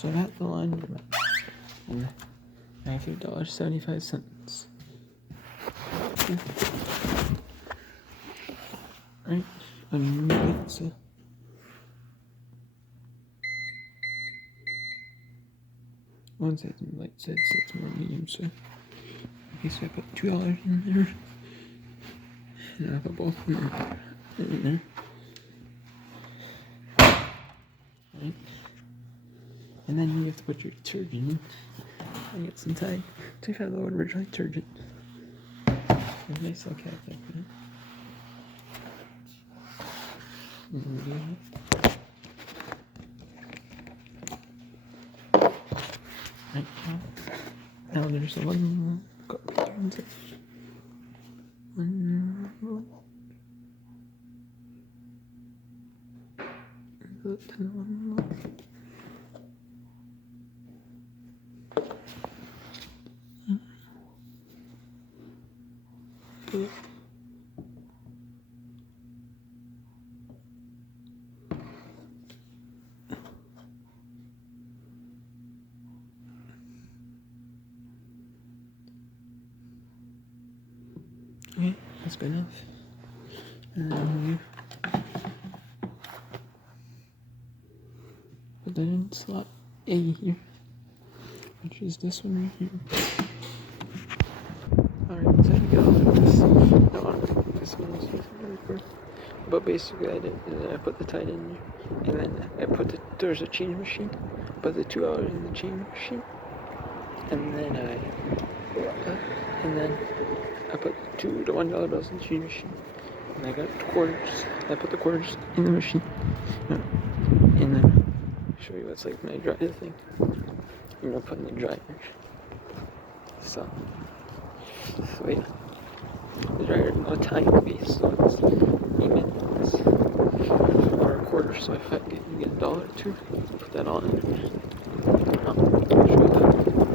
So I got the Laundromat and $93.75. Right, underneath it's a one side light side it's more medium, so okay, so I put $2 in there, and I put both in there. Right, and then you have to put your detergent in. I get some Tide $25 original detergent. A nice little cap there. Right now there's a one okay, that's good enough. And then you put that in slot A here, which is this one right here. Alright, so I get all of this. No, I don't think this one was really good. But basically I did, and then I put the Tide in there, and then I put there's a change machine, put the $2 in the change machine, and then I put $2 to $1 bills in the change machine, and I got quarters. I put the quarters in the machine, and then I'll show you what's like when I dry the thing. I'm gonna put in the dryer. So yeah, the dryer on a time base, so it's 8 minutes or a quarter. So if I get $1 or $2, put that on. I'll show you that.